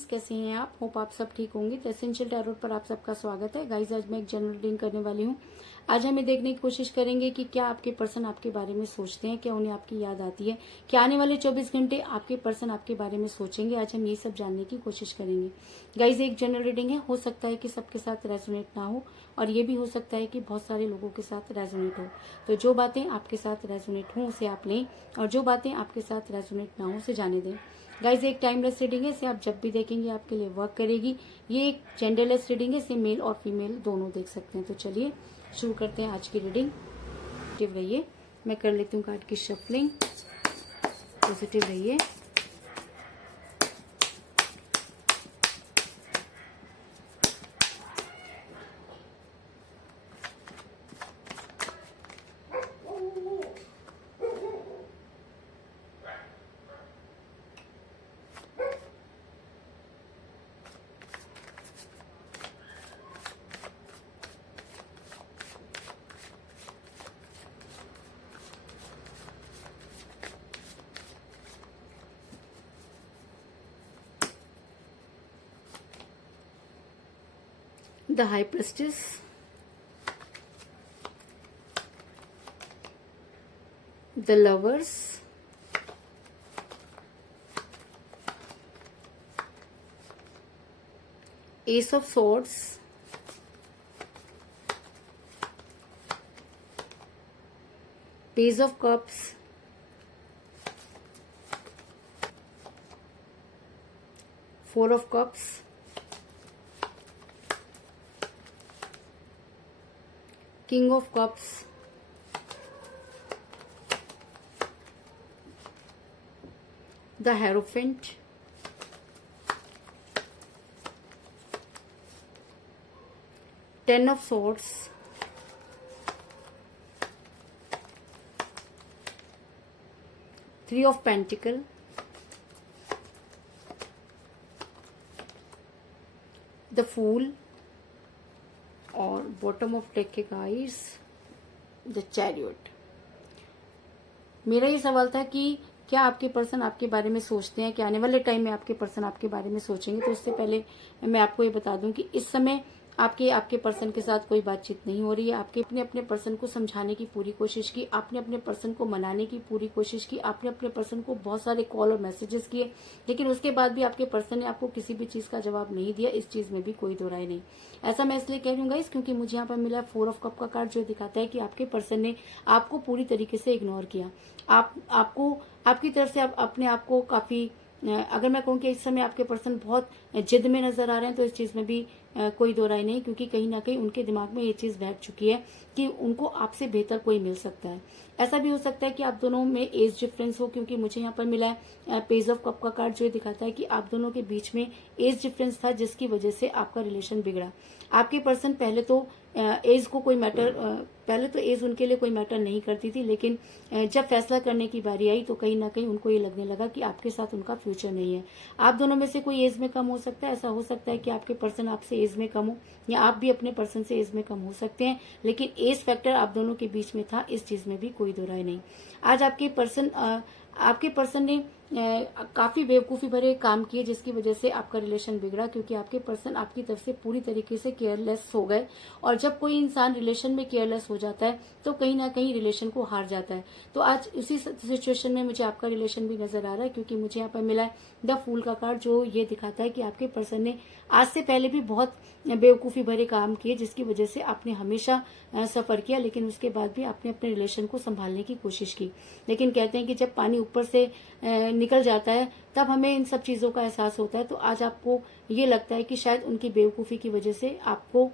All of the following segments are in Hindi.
फ्रेंड्स, कैसे हैं आप? होप आप सब ठीक होंगे। द एसेंशियल टैरोट पर आप सबका स्वागत है। गाइस, आज मैं एक जनरल रीडिंग करने वाली हूँ। आज हम ये देखने की कोशिश करेंगे कि क्या आपके पर्सन आपके बारे में सोचते हैं, क्या उन्हें आपकी याद आती है, क्या आने वाले 24 घंटे आपके पर्सन आपके बारे में सोचेंगे। आज हम ये सब जानने की कोशिश करेंगे। गाइस, एक जनरल रीडिंग है, हो सकता है कि सबके साथ रेजोनेट ना हो और ये भी हो सकता है कि बहुत सारे लोगों के साथ रेजोनेट हो। तो जो बातें आपके साथ रेजोनेट हो उसे आप लें और जो बातें आपके साथ रेजोनेट ना हो उसे जाने दें। गाइज, एक टाइमलेस रीडिंग है, इसे आप जब भी देखेंगे आपके लिए वर्क करेगी। ये एक जेंडरलेस रीडिंग है, इसे मेल और फीमेल दोनों देख सकते हैं। तो चलिए शुरू करते हैं आज की रीडिंग। पॉजिटिव रहिए। मैं कर लेती हूँ कार्ड की शफलिंग। पॉजिटिव रहिए। The High Priestess, the Lovers, Ace of Swords, Page of Cups, Four of Cups, King of Cups, the Hierophant, Ten of Swords, Three of Pentacles, the Fool, और बॉटम ऑफ डेक के गाइस द चैरियट। मेरा ये सवाल था कि क्या आपके पर्सन आपके बारे में सोचते हैं, कि आने वाले टाइम में आपके पर्सन आपके बारे में सोचेंगे। तो इससे पहले मैं आपको ये बता दूं कि इस समय आपके पर्सन के साथ कोई बातचीत नहीं हो रही है। आपके अपने पर्सन को समझाने की पूरी कोशिश की, आपने अपने पर्सन को मनाने की पूरी कोशिश की, आपने अपने पर्सन को बहुत सारे कॉल और मैसेजेस किए, लेकिन उसके बाद भी आपके पर्सन ने आपको किसी भी चीज का जवाब नहीं दिया। इस चीज में भी कोई दो राय नहीं। ऐसा मैं इसलिए कह रही हूँ गाइस, क्योंकि मुझे यहाँ पर मिला फोर ऑफ कप का कार्ड, जो दिखाता है कि आपके पर्सन ने आपको पूरी तरीके से इग्नोर किया। आपको आपकी तरफ से अपने आप को काफी, अगर मैं कहूँ कि इस समय आपके पर्सन बहुत जिद में नजर आ रहे हैं, तो इस चीज में भी कोई दो राय नहीं, क्योंकि कहीं ना कहीं उनके दिमाग में ये चीज बैठ चुकी है कि उनको आपसे बेहतर कोई मिल सकता है। ऐसा भी हो सकता है कि आप दोनों में एज डिफरेंस हो, क्योंकि मुझे यहाँ पर मिला है पेज ऑफ कप का कार्ड, जो दिखाता है कि आप दोनों के बीच में एज डिफरेंस था, जिसकी वजह से आपका रिलेशन बिगड़ा। आपके पर्सन पहले तो एज को कोई मैटर, पहले तो एज उनके लिए कोई मैटर नहीं करती थी, लेकिन जब फैसला करने की बारी आई तो कहीं ना कहीं उनको ये लगने लगा कि आपके साथ उनका फ्यूचर नहीं है। आप दोनों में से कोई एज में कम हो सकता है। ऐसा हो सकता है कि आपके पर्सन आपसे एज में कम हो, या आप भी अपने पर्सन से एज में कम हो सकते हैं, लेकिन एज फैक्टर आप दोनों के बीच में था। इस चीज में भी कोई दो राय नहीं। आज आपके पर्सन ने काफी बेवकूफी भरे काम किए, जिसकी वजह से आपका रिलेशन बिगड़ा, क्योंकि आपके पर्सन आपकी तरफ से पूरी तरीके से केयरलेस हो गए। और जब कोई इंसान रिलेशन में केयरलेस हो जाता है तो कहीं ना कहीं रिलेशन को हार जाता है। तो आज उसी सिचुएशन में मुझे आपका रिलेशन भी नजर आ रहा है, क्योंकि मुझे यहाँ पर मिला है द फूल का कार्ड, जो ये दिखाता है कि आपके पर्सन ने आज से पहले भी बहुत बेवकूफी भरे काम किए, जिसकी वजह से आपने हमेशा सफर किया, लेकिन उसके बाद भी आपने अपने रिलेशन को संभालने की कोशिश की। लेकिन कहते हैं कि जब पानी ऊपर से निकल जाता है तब हमें इन सब चीजों का एहसास होता है। तो आज आपको ये लगता है कि शायद उनकी बेवकूफी की वजह से आपको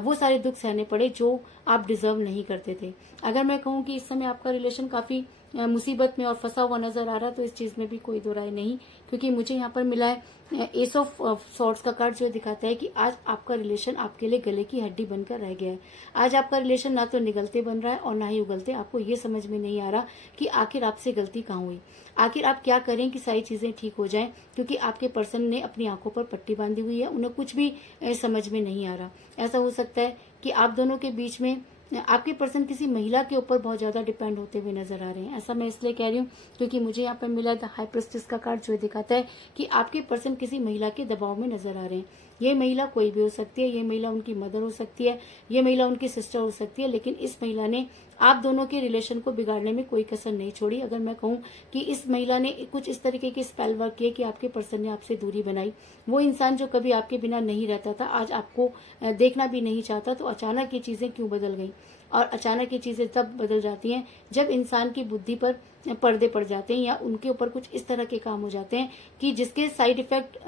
वो सारे दुख सहने पड़े जो आप डिजर्व नहीं करते थे। अगर मैं कहूँ कि इस समय आपका रिलेशन काफी मुसीबत में और फंसा हुआ नजर आ रहा है, तो इस चीज में भी कोई दो राय नहीं, क्योंकि मुझे यहाँ पर मिला है एस ऑफ सॉर्ड्स का कार्ड, जो दिखाता है कि आज आपका रिलेशन आपके लिए गले की हड्डी बनकर रह गया है। आज आपका रिलेशन ना तो निगलते बन रहा है और ना ही उगलते। आपको ये समझ में नहीं आ रहा कि आखिर आपसे गलती कहाँ हुई, आखिर आप क्या करें कि सारी चीजें ठीक हो जाएं, क्योंकि आपके पर्सन ने अपनी आंखों पर पट्टी बांधी हुई है। उन्हें कुछ भी समझ में नहीं आ रहा। ऐसा हो सकता है कि आप दोनों के बीच में आपके पर्सन किसी महिला के ऊपर बहुत ज्यादा डिपेंड होते हुए नजर आ रहे हैं। ऐसा मैं इसलिए कह रही हूँ क्योंकि मुझे यहाँ पर मिला द हाई प्रिस्टेस का कार्ड, जो दिखाता है कि आपके पर्सन किसी महिला के दबाव में नजर आ रहे हैं। ये महिला कोई भी हो सकती है, ये महिला उनकी मदर हो सकती है, ये महिला उनकी सिस्टर हो सकती है, लेकिन इस महिला ने आप दोनों के रिलेशन को बिगाड़ने में कोई कसर नहीं छोड़ी। अगर मैं कहूँ कि इस महिला ने कुछ इस तरीके के स्पेल वर्क किए कि आपके पर्सन ने आपसे दूरी बनाई। वो इंसान जो कभी आपके बिना नहीं रहता था, आज आपको देखना भी नहीं चाहता। तो अचानक ये चीजें क्यों बदल गई? और अचानक ये चीजें तब बदल जाती हैं जब इंसान की बुद्धि पर पर्दे पड़ जाते हैं या उनके ऊपर कुछ इस तरह के काम हो जाते हैं कि जिसके साइड इफेक्ट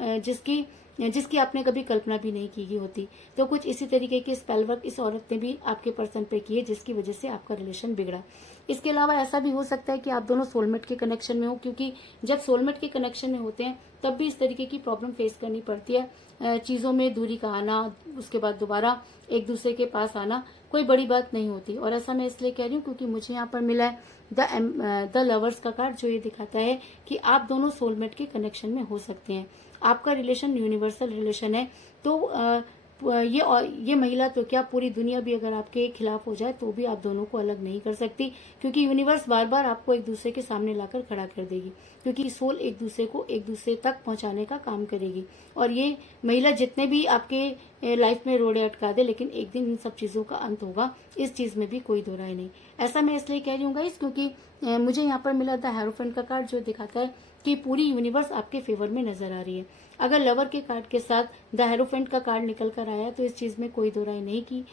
जिसकी आपने कभी कल्पना भी नहीं की होती। तो कुछ इसी तरीके के स्पेल वर्क इस औरत ने भी आपके पर्सन पे किए, जिसकी वजह से आपका रिलेशन बिगड़ा। इसके अलावा ऐसा भी हो सकता है कि आप दोनों सोलमेट के कनेक्शन में हो, क्योंकि जब सोलमेट के कनेक्शन में होते हैं तब भी इस तरीके की प्रॉब्लम फेस करनी पड़ती है। चीजों में दूरी का आना, उसके बाद दोबारा एक दूसरे के पास आना कोई बड़ी बात नहीं होती। और ऐसा मैं इसलिए कह रही हूँ क्योंकि मुझे यहाँ पर मिला है द लवर्स का कार्ड, जो ये दिखाता है कि आप दोनों सोलमेट के कनेक्शन में हो सकते हैं। आपका रिलेशन यूनिवर्सल रिलेशन है। तो ये महिला तो क्या, पूरी दुनिया भी अगर आपके खिलाफ हो जाए तो भी आप दोनों को अलग नहीं कर सकती, क्योंकि यूनिवर्स बार बार आपको एक दूसरे के सामने लाकर खड़ा कर देगी, क्योंकि सोल एक दूसरे को एक दूसरे तक पहुंचाने का काम करेगी। और ये महिला जितने भी आपके लाइफ में रोड़े अटका दे, लेकिन एक दिन इन सब चीजों का अंत होगा, इस चीज में भी कोई दो राय नहीं। ऐसा मैं इसलिए कह रही हूँ गाइस क्योंकि मुझे यहाँ पर मिला द हेरोफेंट का कार्ड, जो दिखाता है कि पूरी यूनिवर्स आपके फेवर में नजर आ रही है। अगर लवर के कार्ड के साथ द हेरोफेंट का कार्ड निकल कर आया तो इस चीज में कोई दो राय नहीं कि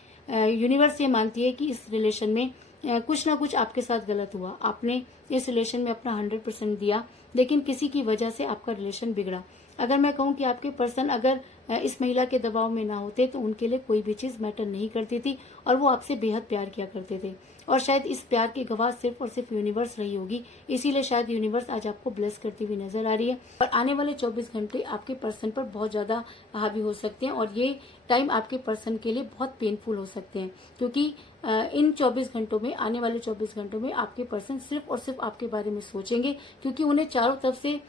यूनिवर्स ये मानती है कि इस रिलेशन में कुछ ना कुछ आपके साथ गलत हुआ। आपने इस रिलेशन में अपना 100% दिया, लेकिन किसी की वजह से आपका रिलेशन बिगड़ा। अगर मैं कहूँ कि आपके पर्सन अगर इस महिला के दबाव में ना होते तो उनके लिए कोई भी चीज मैटर नहीं करती थी और वो आपसे बेहद प्यार किया करते थे। और शायद इस प्यार की गवाह सिर्फ और सिर्फ यूनिवर्स रही होगी, इसीलिए शायद यूनिवर्स आज आपको ब्लेस करती हुई नजर आ रही है। और आने वाले 24 घंटे आपके पर्सन पर बहुत ज्यादा हावी हो सकते हैं और ये टाइम आपके पर्सन के लिए बहुत पेनफुल हो सकते हैं, क्योंकि इन 24 घंटों में, आने वाले 24 घंटों में आपके पर्सन सिर्फ और सिर्फ आपके बारे में सोचेंगे, क्योंकि उन्हें चारों तरफ से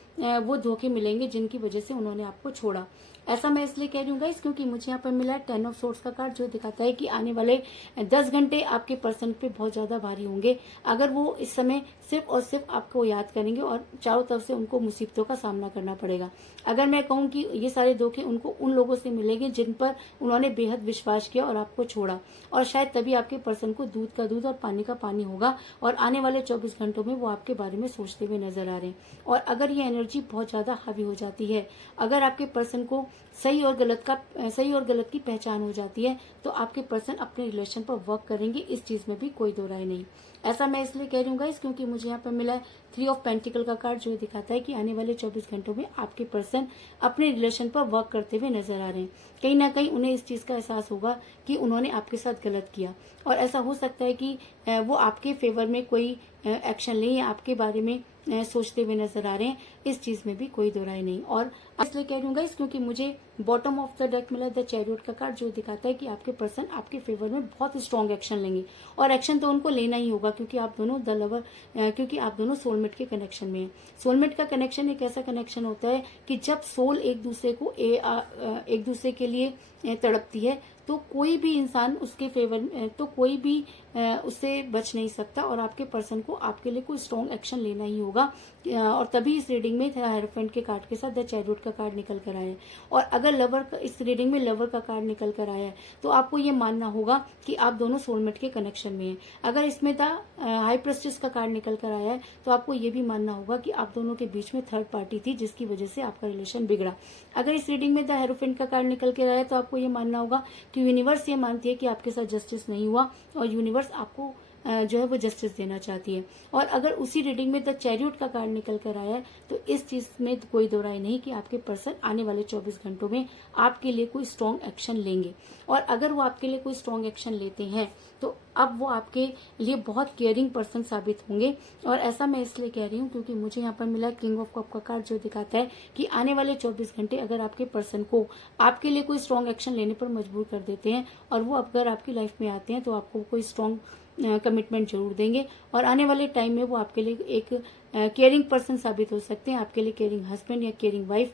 वो धोखे मिलेंगे जिनकी वजह से उन्होंने आपको छोड़ा। ऐसा मैं इसलिए कह रही हूँ गाइस क्योंकि मुझे यहाँ पर मिला है 10 ऑफ सोर्ड्स का कार्ड, जो दिखाता है कि आने वाले 10 घंटे आपके पर्सन पे बहुत ज्यादा भारी होंगे। अगर वो इस समय सिर्फ और सिर्फ आपको याद करेंगे और चारों तरफ से उनको मुसीबतों का सामना करना पड़ेगा। अगर मैं कहूँ कि ये सारे धोखे उनको उन लोगों से मिलेंगे जिन पर उन्होंने बेहद विश्वास किया और आपको छोड़ा, और शायद तभी आपके पर्सन को दूध का दूध और पानी का पानी होगा और आने वाले 24 घंटों में वो आपके बारे में सोचते हुए नजर आ रहे हैं। और अगर ये एनर्जी बहुत ज्यादा हावी हो जाती है, अगर आपके पर्सन को सही और गलत की पहचान हो जाती है, तो आपके पर्सन अपने रिलेशन पर वर्क करेंगे, इस चीज में भी कोई दो राय नहीं। ऐसा मैं इसलिए कह रही हूँ गाइस क्योंकि मुझे यहाँ पर मिला है 3 ऑफ पेंटिकल का कार्ड, जो दिखाता है कि आने वाले 24 घंटों में आपके पर्सन अपने रिलेशन पर वर्क करते हुए नजर आ रहे हैं। कहीं ना कहीं उन्हें इस चीज का एहसास होगा कि उन्होंने आपके साथ गलत किया, और ऐसा हो सकता है कि वो आपके फेवर में कोई एक्शन लें या आपके बारे में सोचते हुए नजर आ रहे हैं, इस चीज में भी कोई दो राय नहीं। और इसलिए कह दूंगा इस क्योंकि मुझे बॉटम ऑफ द डेक मिला द चैरियट का कार्ड, जो दिखाता है कि आपके पर्सन आपके फेवर में बहुत स्ट्रॉन्ग एक्शन लेंगे, और एक्शन तो उनको लेना ही होगा क्योंकि आप दोनों द लवर क्योंकि आप दोनों सोलमेट के कनेक्शन में हैं। सोलमेट का कनेक्शन एक ऐसा कनेक्शन होता है कि जब सोल एक दूसरे के लिए तड़पती है तो कोई भी इंसान उसके फेवर में, तो कोई भी उससे बच नहीं सकता, और आपके पर्सन को आपके लिए कोई स्ट्रॉन्ग एक्शन लेना ही होगा। और तभी इस रीडिंग में हेरोफेंट के कार्ड के साथ द चैरियट का कार्ड निकल कर आया है। और अगर इस रीडिंग में लवर का कार्ड निकल कर आया है तो आपको ये मानना होगा कि आप दोनों सोलमेट के कनेक्शन में हैं। अगर इसमें द हाई प्रेस्टिस का कार्ड निकल कर आया है तो आपको ये भी मानना होगा कि आप दोनों के बीच में थर्ड पार्टी थी जिसकी वजह से आपका रिलेशन बिगड़ा। अगर इस रीडिंग में द हेरोफेंट का कार्ड निकल कर आया तो आपको ये मानना होगा कि यूनिवर्स ये मानती है कि आपके साथ जस्टिस नहीं हुआ और यूनिवर्स आपको जो है वो जस्टिस देना चाहती है। और अगर उसी रीडिंग में द चैरियट का कार्ड निकल कर आया है तो इस चीज में कोई दो राय नहीं कि आपके पर्सन आने वाले 24 घंटों में आपके लिए कोई स्ट्रॉन्ग एक्शन लेंगे। और अगर वो आपके लिए कोई स्ट्रॉन्ग एक्शन लेते हैं तो अब वो आपके लिए बहुत केयरिंग पर्सन साबित होंगे। और ऐसा मैं इसलिए कह रही हूँ क्योंकि मुझे यहाँ पर मिला किंग ऑफ कप का कार्ड, जो दिखाता है कि आने वाले 24 घंटे अगर आपके पर्सन को आपके लिए कोई स्ट्रॉन्ग एक्शन लेने पर मजबूर कर देते हैं और वो अगर आपकी लाइफ में आते हैं तो आपको कोई स्ट्रॉन्ग कमिटमेंट जरूर देंगे और आने वाले टाइम में वो आपके लिए एक केयरिंग पर्सन साबित हो सकते हैं, आपके लिए केयरिंग हस्बैंड या केयरिंग वाइफ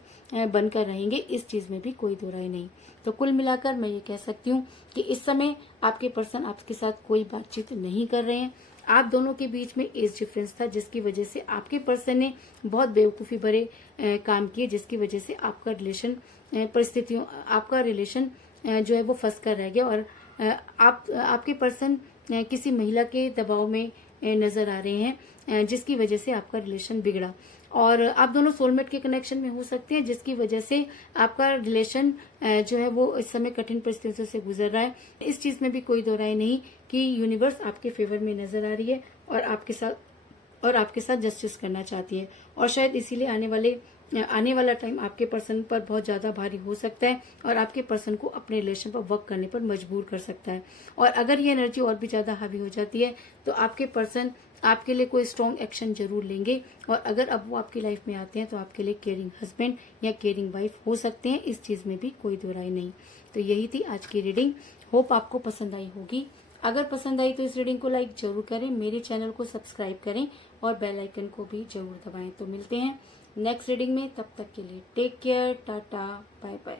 बनकर रहेंगे, इस चीज में भी कोई दो राय नहीं। तो कुल मिलाकर मैं ये कह सकती हूँ कि इस समय आपके पर्सन आपके साथ कोई बातचीत नहीं कर रहे हैं। आप दोनों के बीच में एज डिफरेंस था, जिसकी वजह से आपके पर्सन ने बहुत बेवकूफ़ी भरे काम किए, जिसकी वजह से आपका रिलेशन आपका रिलेशन जो है वो फंस कर रह गया और आपके पर्सन किसी महिला के दबाव में नजर आ रहे हैं, जिसकी वजह से आपका रिलेशन बिगड़ा और आप दोनों सोलमेट के कनेक्शन में हो सकते हैं, जिसकी वजह से आपका रिलेशन जो है वो इस समय कठिन परिस्थितियों से गुजर रहा है। इस चीज में भी कोई दो राय नहीं कि यूनिवर्स आपके फेवर में नजर आ रही है और आपके साथ जस्टिस करना चाहती है और शायद इसीलिए आने वाला टाइम आपके पर्सन पर बहुत ज्यादा भारी हो सकता है और आपके पर्सन को अपने रिलेशन पर वर्क करने पर मजबूर कर सकता है। और अगर ये एनर्जी और भी ज्यादा हावी हो जाती है तो आपके पर्सन आपके लिए कोई स्ट्रॉन्ग एक्शन जरूर लेंगे और अगर अब वो आपकी लाइफ में आते हैं तो आपके लिए केयरिंग हस्बैंड या केयरिंग वाइफ हो सकते हैं, इस चीज में भी कोई दो राय नहीं। तो यही थी आज की रीडिंग, होप आपको पसंद आई होगी। अगर पसंद आई तो इस रीडिंग को लाइक जरूर करें, मेरे चैनल को सब्सक्राइब करें और बेल आइकन को भी जरूर दबाएं। तो मिलते हैं नेक्स्ट रीडिंग में, तब तक के लिए take care, tata, bye bye.